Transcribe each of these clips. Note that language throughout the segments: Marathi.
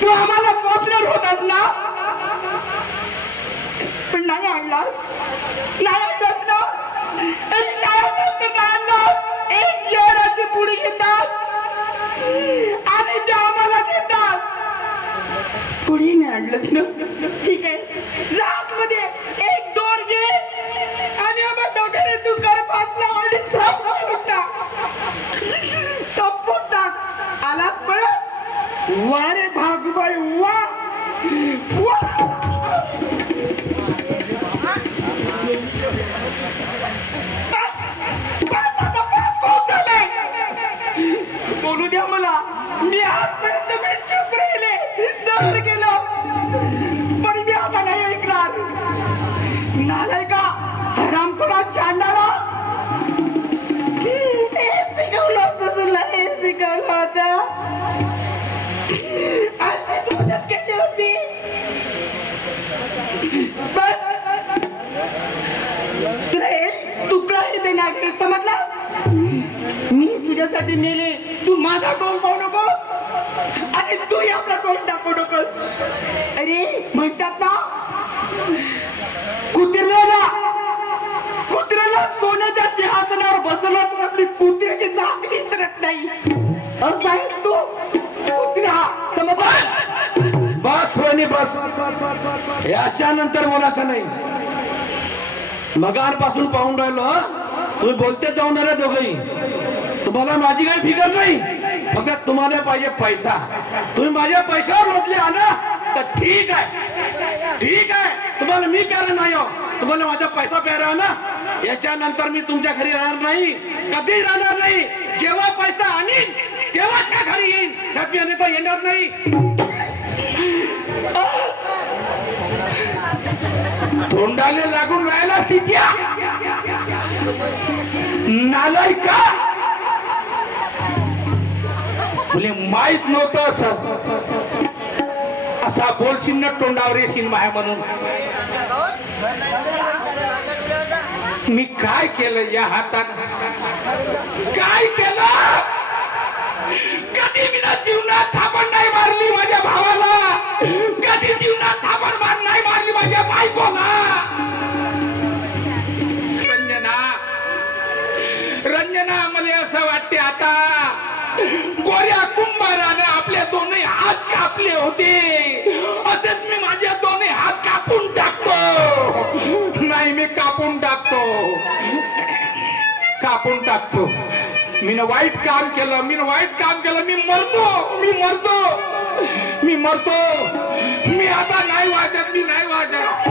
तू आम्हाला पोचणार होतास ना पण नाही आणलास नाही आणलास ना अरे नाही आणलास तर नाही आणलास एक शहराची पुढे घेतात. आणि ते आम्हाला देतात. पुढे नाही आणलंच ना ठीक आहे. रात मध्ये एक दोर घे. आणि आम्हा दोघांनी तू कर पाचला आणि संपवून टाक. संपवून टाक. आलाच पळत वारे रे नाही, समजला? मी तुझ्यासाठी मेले तू माझा टोल पाहू नको. आणि तू आपला टोल टाकू नको. अरे म्हणतात ना कुत्र्याला कुत्र्याला सोन्याच्या सिंहासनावर बसवलं तर आपली कुत्र्याची जात विसरत नाही. असं आहे तू कुत्रा समज बस! वहिनी बस. याच्यानंतर बोलायचं नाही. मगारपासून पाहून राहिलो हा? तुम्ही बोलते जाऊन राहिले दोघही. तुम्हाला माझी काही फिकर नाही. फक्त तुम्हाला पाहिजे पैसा. तुम्ही माझ्या पैशावर रोजले आला तर ठीक आहे. ठीक आहे. तुम्हाला मी प्यारा नाही हो. तुम्हाला माझा पैसा प्यारा ना? याच्यानंतर मी तुमच्या घरी राहणार नाही. कधी राहणार नाही. जेव्हा पैसा आणीन तेव्हा त्या घरी येईन. यात मी अन्यथा येणार नाही. तोंडाने लागून राहिला तिच्या नालाय का? तुले माहीत नव्हतं असं. असा बोलशील ना तोंडावर येशील माया म्हणून. मी काय केलं या हातात? काय केलं? जीवनात थापण नाही मारली माझ्या भावाला. कधी जीवनात थापण मार नाही मारली माझ्या बायकोला. रंजना रंजना मला असं वाटते आता गोऱ्या कुंभाराने आपले दोन्ही हात कापले होते. असेच मी माझे दोन्ही हात कापून टाकतो. नाही मी कापून टाकतो. कापून टाकतो. मी वाईट काम केलं मी वाईट काम केलं मी मरतो मी मरतो मी मरतो. मी आता नाही वाजत मी नाही वाजत.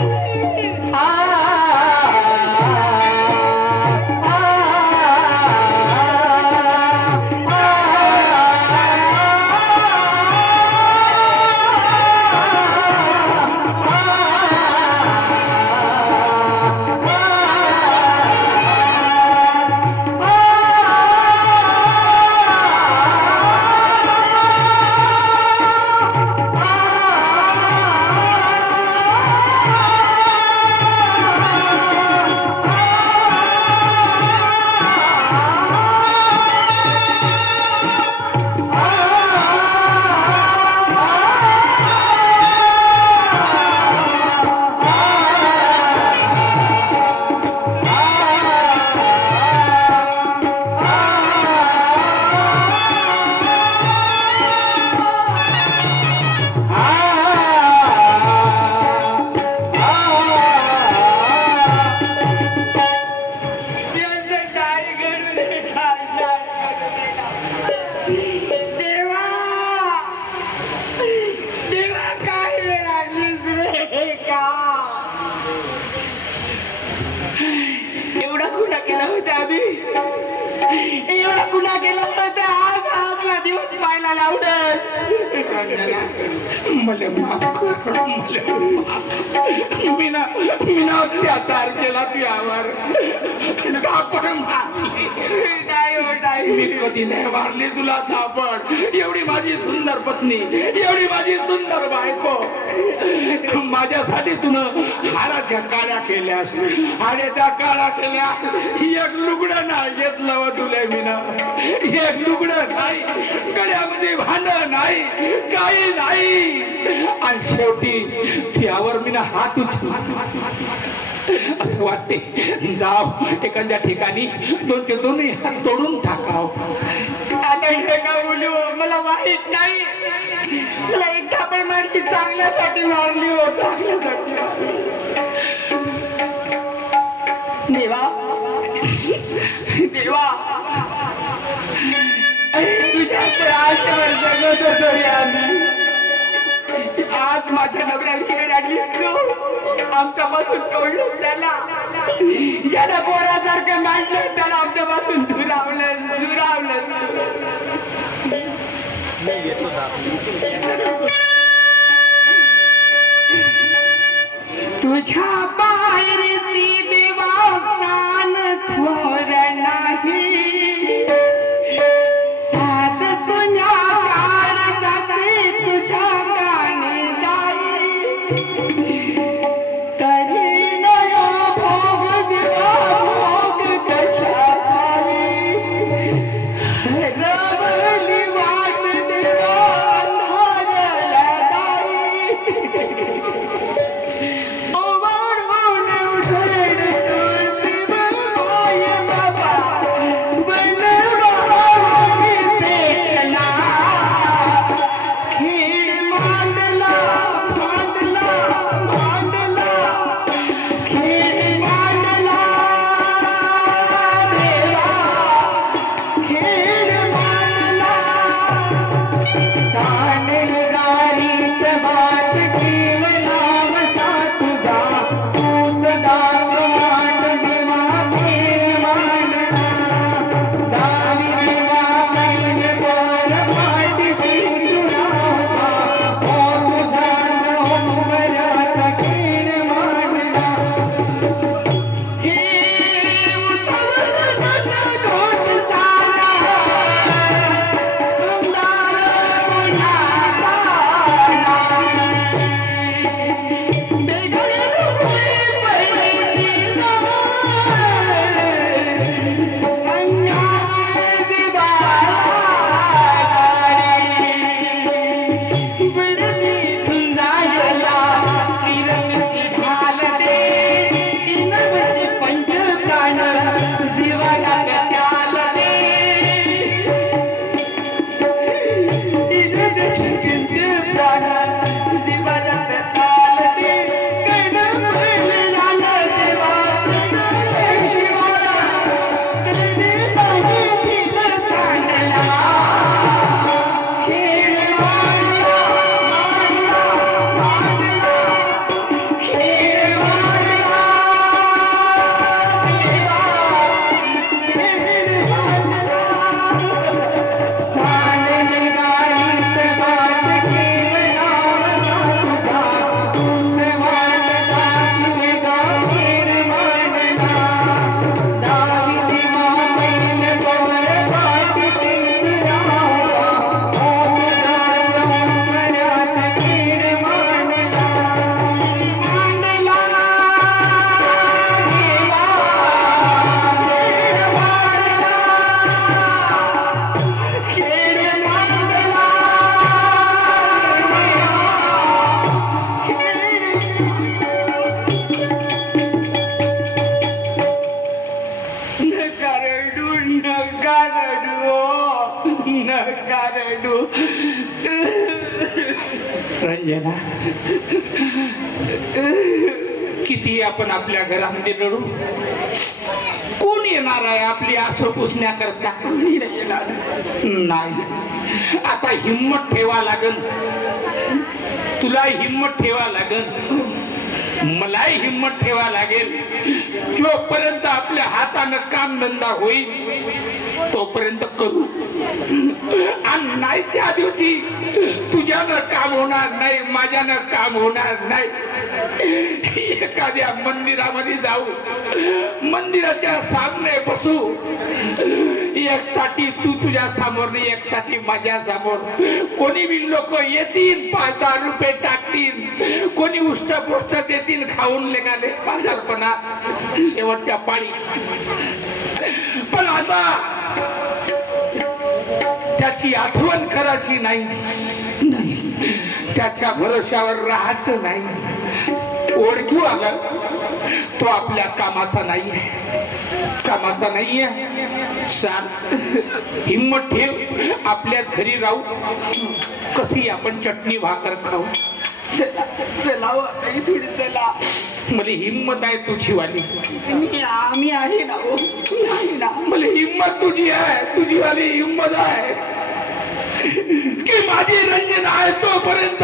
पाहायला लावलं मला माफ कर मला मी ना मी ना अत्याचार केला तुझ्यावर मारली. नाही हो मी कधी नाही मारली तुला दापड एवढी माझी सुंदर पत्नी एवढी माझी सुंदर बायको. माझ्यासाठी तुनं हाराच्या काळ्या केल्यास. हाड्याच्या काळ्या केल्या एक लुगडं नाही घेतलं हो तुला मी ना. एक लुगडं नाही. गळ्यामध्ये भांडण नाही काही नाही. आणि शेवटी त्यावर मी ना हात उचलला असं वाटते जाव एखाद्या ठिकाणी दोनचे दोन्ही हात तोडून टाकाव. आता मला माहीत नाही. मला एकदा पण मारली चांगल्यासाठी मारली हो चांगल्यासाठी देवा देवा. तुझ्या आशेवर जगत होतो रे आम्ही आज माझ्या नवऱ्याला रडलीस तू आमच्यापासून तोडलं त्याला ज्याला पोरासारखं मांडलं त्याला आमच्यापासून दुरावलं दुरावलं तुझ्या बाहेर देवास्थान थोर नाही. Thank you. आपण आपल्या घरामध्ये लढू कोण येणार आहे आपली असं पुसण्याकरता? कोणी येणार? नाही. आता हिम्मत ठेवा लागन. तुला हिम्मत ठेवा लागन. मलाही हिम्मत ठेवा लागेल. जोपर्यंत आपल्या हातानं काम धंदा होईल तोपर्यंत करू. आणि नाही त्या दिवशी तुझ्यानं काम होणार नाही माझ्यानं काम होणार नाही. एखाद्या मंदिरामध्ये जाऊ. मंदिराच्या सामने बसू. एक ताटी तू तुझ्या समोर एक ताटी माझ्यासमोर. कोणी बी लोक येतील पाच दहा रुपये टाकतील. कोणी उष्ट पुष्ट देतील खाऊन लेगाले बाजारपणा शेवटच्या पाळी. पण आता त्याची आठवण करायची नाही. त्याच्या भरोशावर राहायचं नाही. ओळखू आलं तो आपल्या कामाचा नाहीये. कामाचा नाहीये. सांग हिंमत ठेव आपल्याच घरी राहू. कशी आपण चटणी भाकर खाऊ? चला हो, थोडी चला. मला हिंमत आहे तुझी वाली. मी आम्ही आहे ना हो आहे ना. मला हिंमत तुझी आहे तुझी वाली हिंमत आहे. की माझी रंजन आहे तोपर्यंत.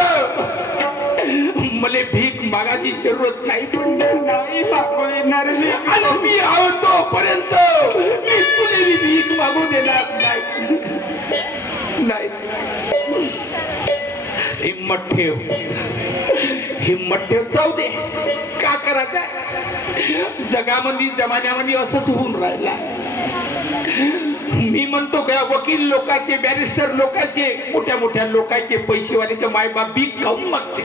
मला भीक मागायची जरूरत नाही. पण नाही मागू येणार मी. आणि मी आहो तोपर्यंत मी भीक मागू देणार नाही. नाही. हिम्मत ठेव. हिम्मत ठेव. जाऊ दे. का करायचं जगामध्ये जमान्यामध्ये असंच होऊन राहिला मी म्हणतो का वकील लोकांचे बॅरिस्टर लोकांचे मोठ्या मोठ्या लोकांचे पैसेवाल्याचे मायबाप बी खाऊन मागते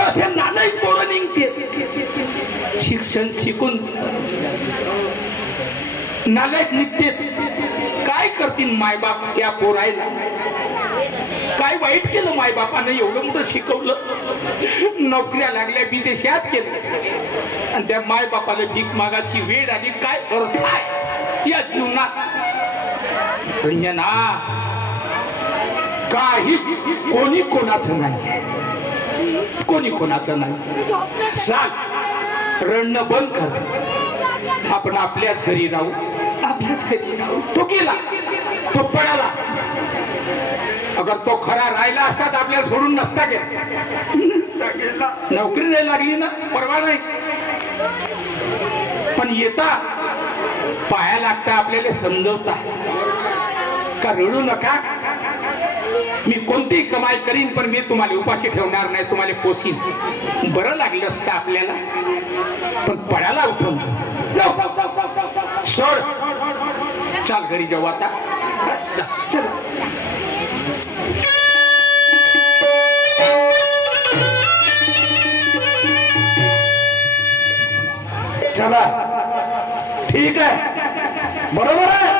असे नालायक पोरं निघते शिक्षण शिकून नालायक निघते काय करतील मायबाप या पोरायला काय वाईट केलं मायबापाने एवढं मोठं शिकवलं? नोकऱ्या लागल्या विदेशात केलं. आणि त्या मायबापाला भीक मागाची वेळ आली काय? अर्थ आहे या जीवनात रंजना काही कोणी कोणाचं नाही. कोणी कोणाचं नाही. चाल. रडणं बंद कर. आपण आपल्याच घरी राहू. आपल्याच घरी राहू. तो गेला. तो पळाला. अगर तो खरा राहिला असता तर आपल्याला सोडून नसता गेला. नसता गेला. नोकरी नाही लागली ना? परवा नाही. पण येता. पाया लागता आपल्याला समजवता. का रडू नका? मी कोणतीही कमाई करीन पण मी तुम्हाला उपाशी ठेवणार नाही तुम्हाला पोसीन. बरं लागलं असतं आपल्याला पण पडायला उठून. जाऊ. सोड. चाल घरी जाऊ आता. चला. ठीक आहे. बरोबर आहे.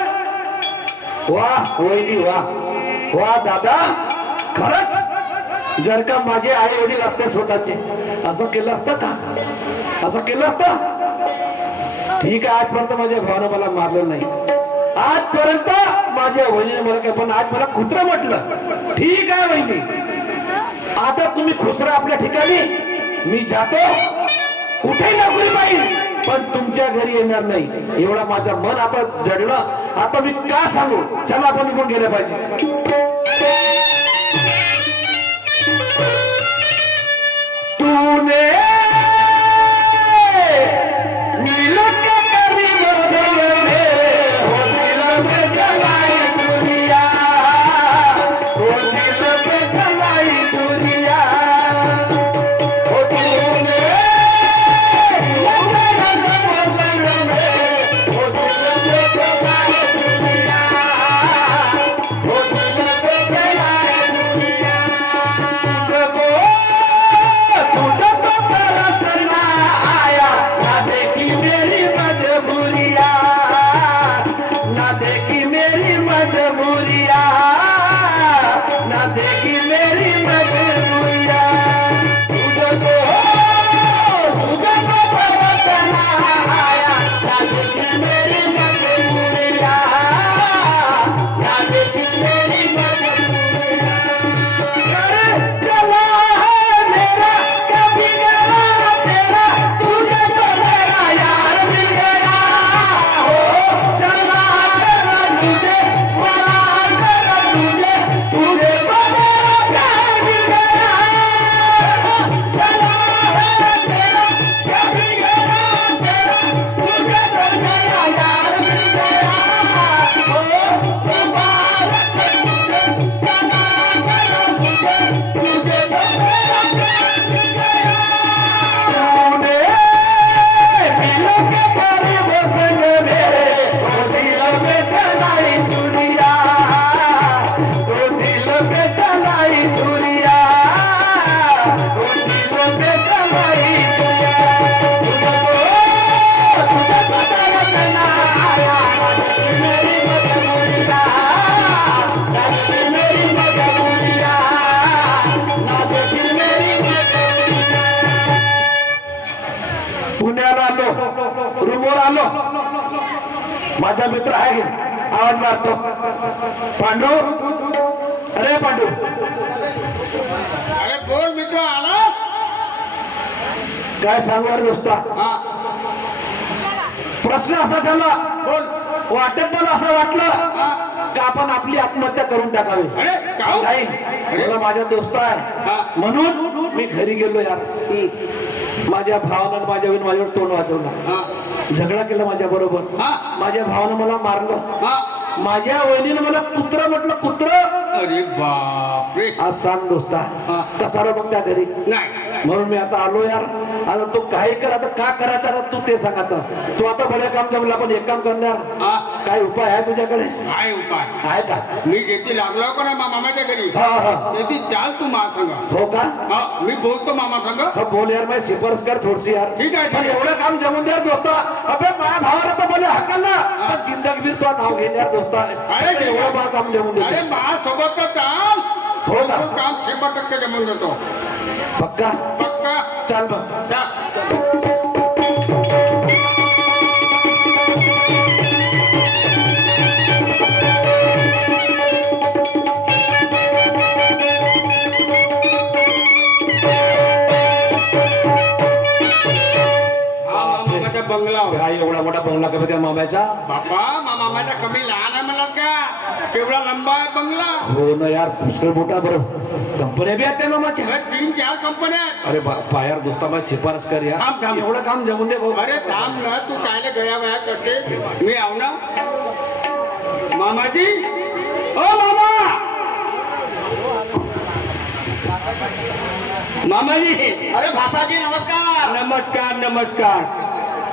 वा वहिनी वा. वा दादा खरंच? जर का माझे आई वडील असते स्वतःचे असं केलं असतं का? असं केलं असतं? ठीक आहे आजपर्यंत माझ्या भावानं मला मारलं नाही. आजपर्यंत माझ्या वहिनीने मला काय पण आज मला कुत्र म्हटलं. ठीक आहे वहिनी. आता तुम्ही खुसरा आपल्या ठिकाणी. मी जातो. कुठे नोकरी पाहिजे? पण तुमच्या घरी येणार नाही. एवढा माझं मन आता जडलं. आता मी का सांगू? चला आपण निघून गेले पाहिजे. तूने अरे कोण मित्र आला? काय सांगणार दोस्ता हा. प्रश्न असा झाला. वाटत मला असं वाटलं का आपण आपली आत्महत्या करून टाकावी? नाही? मला माझा दोस्त. आहे. म्हणून मी घरी गेलो यार. माझ्या भावानं माझ्या माझ्यावर तोंड वाचवलं झगडा केला माझ्या बरोबर. माझ्या भावानं मला मारलं. माझ्या वहिनीनं मला कुत्र म्हटलं कुत्र? अरे बापरे. आज सांग दोस्ता. कसा रे मग त्या घरी? नाही. म्हणून मी आता आलो यार. आता तू काही कर आता का करायचं? आता तू ते सांग आता. तू आता बड्या काम जमलं आपण एक काम करणार. हा काय उपाय आहे तुझ्याकडे? काय उपाय. आहे का? मी जेथे लागलो का ना मा- मामाच्या घरी हा हा. चाल तू मा संग. हो का? हा मी बोलतो मामा संग. हा बोल यार माझी शिफारस कर थोडीशी यार. ठीक आहे, ठीक पण आहे. एवढं काम जमून द्या दोस्ता. अबे माझ्या भावाला तर बोले हकलला पण जिंदगीर तो नाव घेणार दोस्ता. अरे ठीक एवढं आहे. मला काम जमून अरे दे मा सोबत चाल. हो का? तू काम शंभर टक्के जमून देतो. पक्का? पक्का चाल मग जा. हा मामाचा बंगला होता. हा एवढा मोठा बंगला का त्या मामाच्या बापा मा मामाचा कमी लहान आहे मला का केवढा लंबा आहे बंगला. हो ना यार पुष्कळ मोठा बरं. कंपन्या बी आहेत मामाच्या अरे तीन चार कंपन्या आहेत. अरे बा- पायार दोस्ता मला शिफारस कर यार. थांब, थांब. एवढं काम जमून दे भाऊ. अरे थांब ना तू कायले गया वया करते? मी आव ना. मामाजी? ओ मामा! मामाजी! अरे भासाजी नमस्कार. नमस्कार नमस्कार.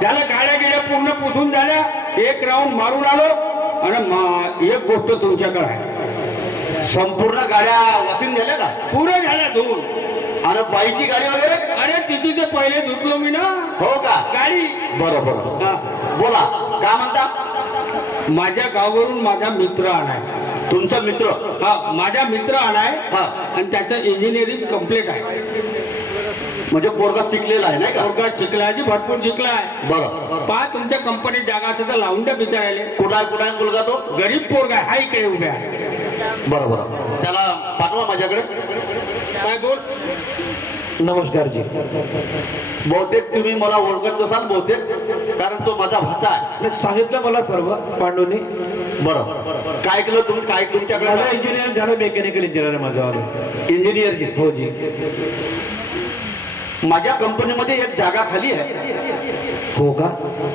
झालं गाड्या गिड्या पूर्ण पुसून झाल्या. एक राऊंड मारून आलो. आणि मा- एक गोष्ट तुमच्याकडे आहे. संपूर्ण गाड्या वॉशिंग झाल्या का? पुरे झाल्या धुवून. आणि बाईची गाडी वगैरे? अरे तिथे ते पहिले धुतलो मी ना. हो का? गाडी. बरं बरं. हा. बोला काय म्हणता? माझ्या गावावरून माझा मित्र आलाय. तुमचा मित्र? हा माझा मित्र आलाय. हा. आणि त्याचं इंजिनिअरिंग कंप्लीट आहे. म्हणजे पोरगा शिकलेला आहे नाही का? पोरगा शिकलाय जी भरपूर शिकलाय. बरं. पहा तुमच्या कंपनीत जागा असेल तर लावून द्या बिचारायले कुठं आहे कुठं आहे मुलगा तो? गरीब पोरगा आहे, हा इकडे उभ्या. बरं बरं. त्याला पाठवा माझ्याकडे. काय बोल? नमस्कार जी. बहुतेक तुम्ही मला ओळखत नसाल बहुतेक कारण तो माझा भाचा आहे. सांगितलं मला सर्व पांडूनी. बरं. काय केलं तुम्ही? काय तुमच्याकडे? इंजिनियर झालं मेकॅनिकल इंजिनियर आहे माझं इंजिनियर हो जी. माझ्या कंपनीमध्ये एक जागा खाली आहे. हो का?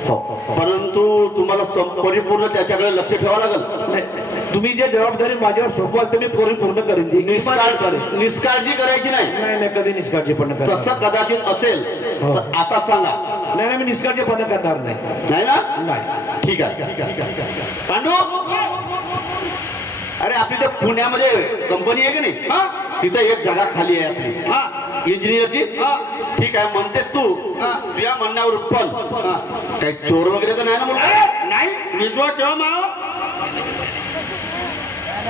हो. परंतु तुम्हाला परिपूर्ण त्याच्याकडे लक्ष ठेवावं लागेल. तुम्ही जे जबाबदारी माझ्यावर सोपवाल तर मी परिपूर्ण करेन. निष्काळ निष्काळजी करायची नाही. नाही नाही कधी निष्काळजीपणा तसं कदाचित असेल तर आता सांगा. नाही नाही मी निष्काळजीपणा करणार नाही. नाही ना? नाही. ठीक आहे. पांडू? अरे आपली तर पुण्यामध्ये कंपनी आहे की नाही? हा? तिथं एक जागा खाली आहे आपली. हा. इंजिनियरची हा. ठीक आहे म्हणतेस तू. हा. तुझ्या म्हणण्यावर पण. काही चोर वगैरे तर नाही ना नाही. विश्वास ठेवा माव.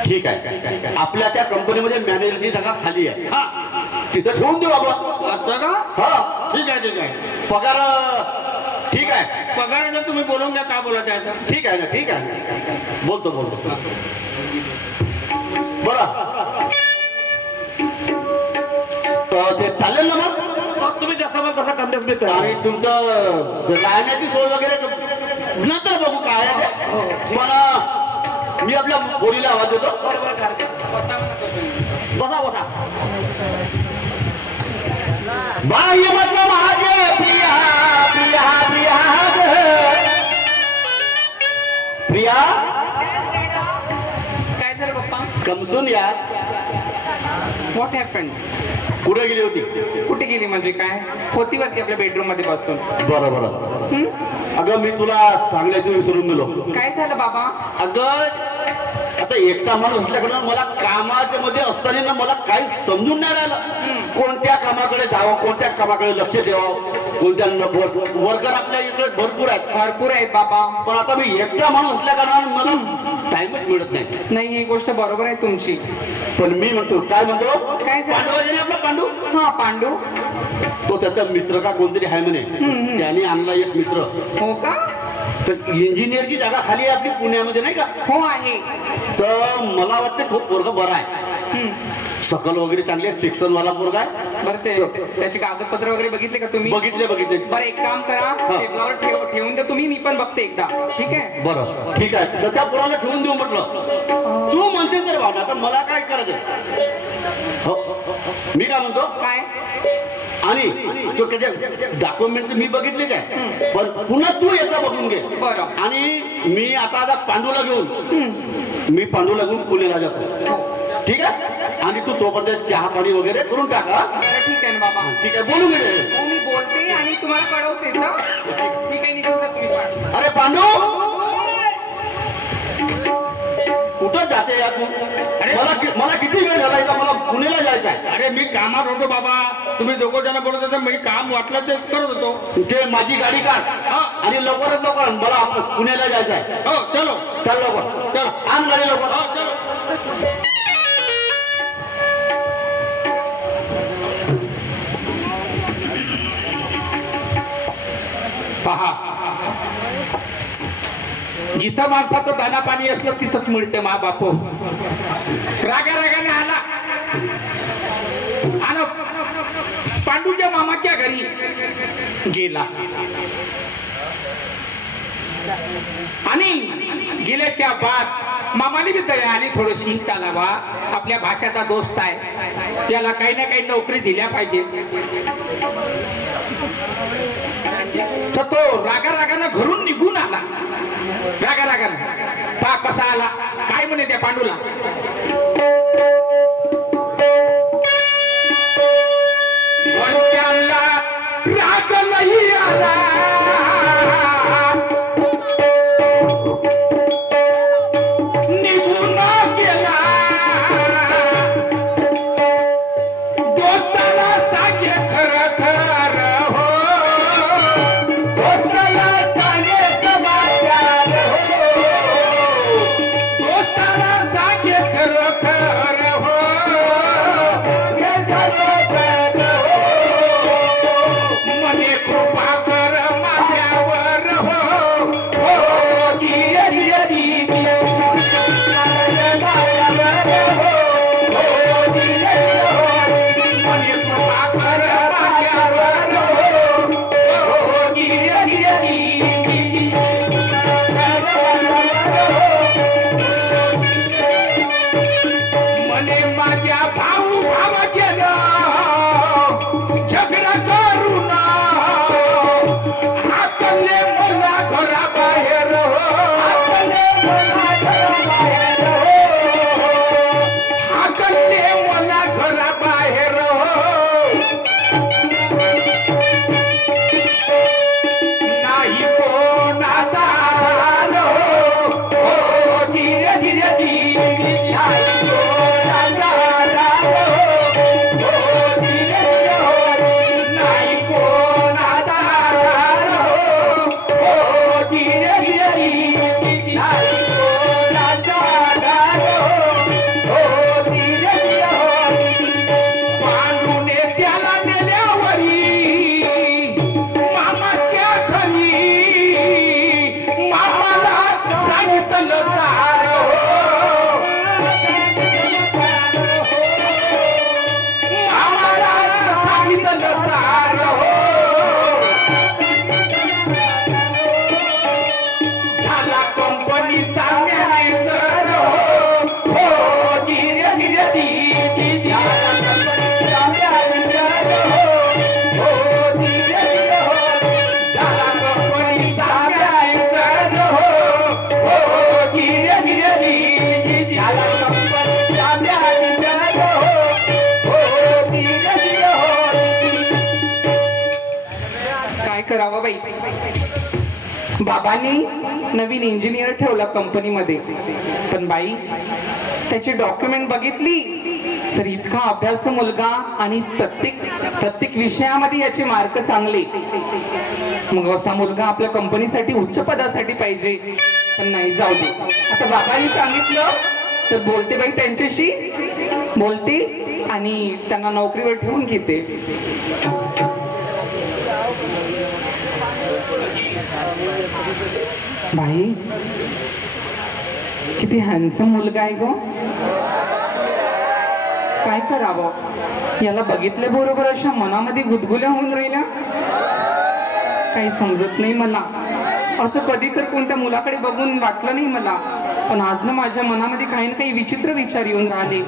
ठीक आहे आपल्या त्या कंपनीमध्ये मॅनेजरची जागा खाली आहे. हा. तिथं ठेवून देऊ आपण. हा. ठीक आहे ठीक आहे. पगार ठीक आहे. पगाराचं तुम्ही बोलून घ्या काय बोलायचं. ठीक आहे ना ठीक आहे. बोलतो बोलतो. चालेल ना मग? तुम्ही जसं मग तसा कंटेस्ट आणि तुमचं राहण्याची सोय वगैरे नंतर बघू काय आहे ते. पण अं, मी आपल्या बोलीला आवाज देतो. बरोबर बसा बसा. बाह्य म्हटलं माझे प्रिया प्रिया प्रिया. प्रिया? काय झालं पप्पा? कमसून या व्हॉट हॅपन कुठे गेली होती? कुठे गेली म्हणजे काय? होती वरती आपल्या बेडरूममध्ये बसून. बरं बरं. अगं मी तुला सांगायचं विसरून गेलो. काय झालं बाबा? अगं आता एकटा माणूस असल्याकडे मला कामाच्या मध्ये असताना मला काहीच समजून नाही राहिलं. कोणत्या कामाकडे जावं कोणत्या कामाकडे लक्ष ठेवावं कोणत्या वर्कर आपल्या इकडे भरपूर आहेत. भरपूर आहेत बाबा. पण आता मी एकटा माणूस असल्या कारणाने मला टाइमच मिळत नाही. नाही ही गोष्ट बरोबर आहे तुमची. पण मी म्हणतो काय म्हणतो? काय झालं? आपला पांडू? हा पांडू. तो त्याचा मित्र का कोणतरी आहे म्हणे. त्याने आणला एक मित्र. हो का? तर इंजिनियरची जागा खाली आहे आपली पुण्यामध्ये नाही का? हो आहे. तर मला वाटतं तो पोरगा बरा आहे. हम्म. सकल वगैरे चांगली आहे शिक्षण वाला पोरगा आहे. बरं ते त्याचे कागदपत्र वगैरे बघितले का तुम्ही? बघितले बघितले. बरं एक काम करा. टेबलावर ठेव ठेवून द्या तुम्ही मी पण बघते एकदा. ठीक आहे? बरं. ठीक आहे. तर त्या पोराला ठेवून देऊ म्हटलं. तू म्हणशील तर भावना आता मला काय करायचं हो मी काय म्हणतो? काय? आणि तो त्याच्या डॉक्युमेंट मी बघितले काय? पण पुन्हा तू एकदा बघून घे. बरं. आणि मी आता आता पांडूला घेऊन मी पांडूला घेऊन पुण्याला जातो. ठीक आहे? आणि तू तोपर्यंत चहा पाणी वगैरे करून टाका ठीक आहे ना बाबा. ठीक आहे. बोलू घे हो मी बोलते आणि तुम्हाला कळवते ना ठीक आहे तुम्ही. अरे पांडू! कुठं जाते या तू? मला कि- मला किती वेळ घालायचा? मला पुण्याला जायचं आहे. अरे मी कामात होतो बाबा. तुम्ही दोघं जण बोलत होता मी काम वाटलं ते करत होतो. ते माझी गाडी काढ. हा. आणि लवकरात लवकर मला पुण्याला जायचं आहे. हो चलो. चल लवकर. चलो. आण गाडी लवकर. हो चलो. पहा. जिथं माणसाचं दाना पाणी असलं तिथंच मिळते मा बापू. रागा रागाने आला. आणि पांडूच्या मामाच्या घरी गेला. आणि गेल्याच्या बाद मामाली बी दया आली थोडीशी तालावा आपल्या भाषाचा दोस्त आहे. त्याला काही ना काही नोकरी दिल्या पाहिजे. तर तो रागा रागानं घरून निघून आला. रागा रागानं पा कसा आला? काय म्हणे त्या पांडूला? राग नाही आला. करावं बाई. बाबांनी नवीन इंजिनियर ठेवला कंपनीमध्ये पण बाई त्याची डॉक्युमेंट बघितली तर इतका अभ्यास मुलगा आणि प्रत्येक प्रत्येक विषयामध्ये याचे मार्क चांगले. मग असा मुलगा आपल्या कंपनीसाठी उच्च पदासाठी पाहिजे. पण नाही जाऊ दे. आता बाबांनी सांगितलं तर बोलते बाई त्यांच्याशी. बोलते आणि त्यांना नोकरीवर ठेवून घेते. बाई किती हॅन्सम मुलगा आहे गो. काय करावं? याला बघितल्याबरोबर अशा मनामध्ये गुदगुल्या होऊन राहिल्या? काही समजत नाही मला. असं कधी तर कोणत्या मुलाकडे बघून वाटलं नाही मला. पण आज ना माझ्या मनामध्ये काही ना काही विचित्र विचार येऊन राहिले.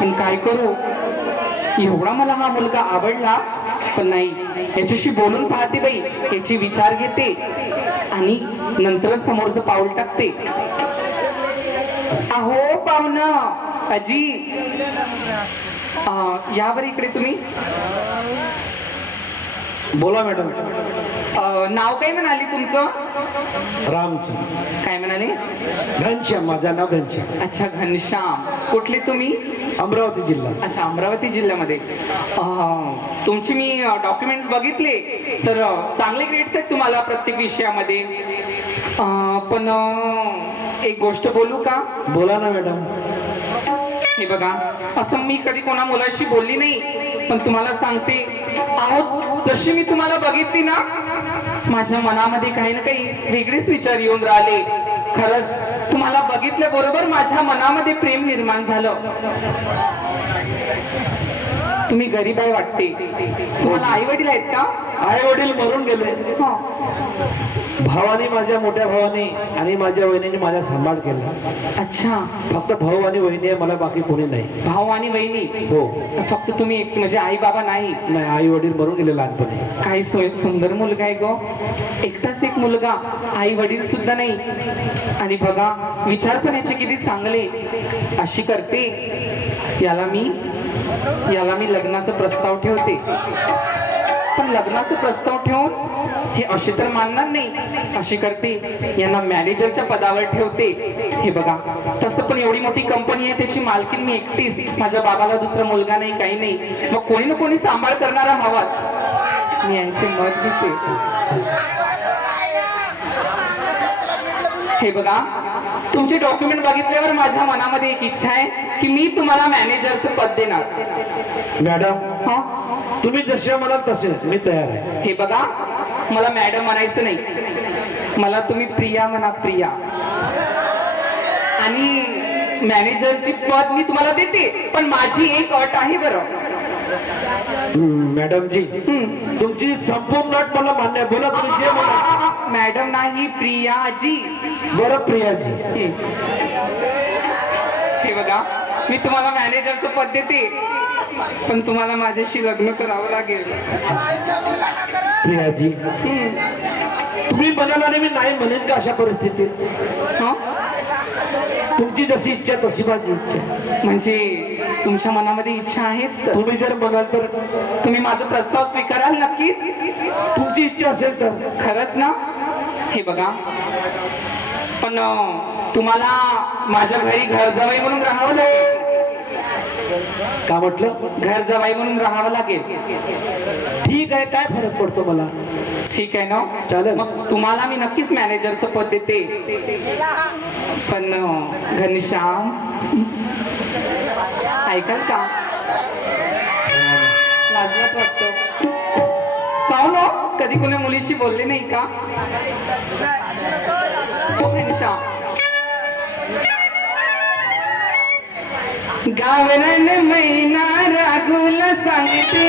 पण काय करू? एवढा मला हा मुलगा आवडला. पण नाही याच्याशी बोलून पाहते बाई. याचे विचार घेते. आणि नंतरच समोरचं पाऊल टाकते. अहो पाहुणं अजी यावर इकडे तुम्ही. बोला मॅडम. नाव काय म्हणाली तुमचं? रामची काय म्हणाले? घनश्याम माझं नाव घनश्याम. अच्छा घनश्याम. कुठले तुम्ही? अमरावती जिल्हा. अच्छा अमरावती जिल्ह्यामध्ये. तुमची मी डॉक्युमेंट्स बघितले तर चांगले ग्रेड्स आहेत तुम्हाला प्रत्येक विषयामध्ये. पण एक गोष्ट बोलू का? बोला ना मॅडम. हे बघा असं मी कधी कोणा मुलाशी बोलली नाही पण तुम्हाला सांगते. अहो जशी मी तुम्हाला बघितली ना माझ्या मनामध्ये काही ना काही वेगळेच विचार येऊन राहिले. खरंच तुम्हाला बघितल्या बरोबर माझ्या मनामध्ये प्रेम निर्माण झालं. तुम्ही गरीब आहे वाटते. तुम्हाला आई वडील आहेत का? आई वडील मरून गेले. हो. भावानी माझ्या मोठ्या भावानी आणि माझ्या वहिनीने माझा सांभाळ केला. अच्छा. फक्त भाऊ आणि वहिनी आहे मला बाकी कोणी नाही. भाऊ आणि बहिणी हो. फक्त तुम्ही एक म्हणजे आई बाबा नाही? नाही आई वडील मरून गेले लहानपणी. काही सोय सुंदर मुलगा आहे गो. एकटाच एक मुलगा आई वडील सुद्धा नाही. आणि बघा विचार पण याचे किती चांगले. अशी करते. याला मी याला मी लग्नाचा प्रस्ताव ठेवते. पण लग्नाचा प्रस्ताव ठेवून हे असे तर मानणार नाही. अशी करते यांना मॅनेजरच्या पदावर ठेवते. हे बघा तसं पण एवढी मोठी कंपनी आहे त्याची मालकीन मी एकटीच. माझ्या बाबाला दुसरा मुलगा नाही काही नाही. मग कोणी ना कोणी सांभाळ करणारा हवाच. मी यांचे मत घेते. हे बघा तुमचे डॉक्युमेंट बघितल्यावर माझ्या मनामध्ये एक इच्छा आहे की मी तुम्हाला मॅनेजरचं पद देणार. मॅडम हा? तुम्ही जसे म्हणाल तसे मी तयार आहे. हे बघा मला मॅडम म्हणायचं नाही. मला तुम्ही प्रिया म्हणा प्रिया. आणि मॅनेजरची पद मी तुम्हाला देते पण माझी एक अट आहे बरं. हम्म, मॅडमजी तुमची संपूर्ण अट मला मान्य. बोला तुम्ही जे म्हणा मॅडम नाही प्रियाजी. बरं प्रियाजी. हे बघा मी तुम्हाला मॅनेजरचं पद देते पण तुम्हाला माझ्याशी लग्न करावं लागेल. प्रियाजी तुम्ही म्हणाल आणि मी नाही म्हणेन का अशा परिस्थितीत? हं? तुमची जशी इच्छा तशी माझी इच्छा. म्हणजे तुमच्या मनामध्ये इच्छा आहेच तर. तुम्ही जर म्हणाल तर. तुम्ही माझा प्रस्ताव स्वीकाराल नक्कीच. तुमची इच्छा असेल तर. खरंच ना? हे बघा. पण तुम्हाला माझ्या घरी घर जावाई म्हणून राहावं लागेल. का म्हटलं? घर जावाई म्हणून राहावं लागेल. ठीक आहे काय फरक पडतो मला? ठीक आहे ना? चालेल. मग तुम्हाला मी नक्कीच मॅनेजरचं पद देते. पण घनश्याम ऐकाल का? लाजलाच वाटतं. काहून हो? कधी कोणी मुलीशी बोलले नाही का? हो घनश्याम. गावरान मैना राघूला सांगते.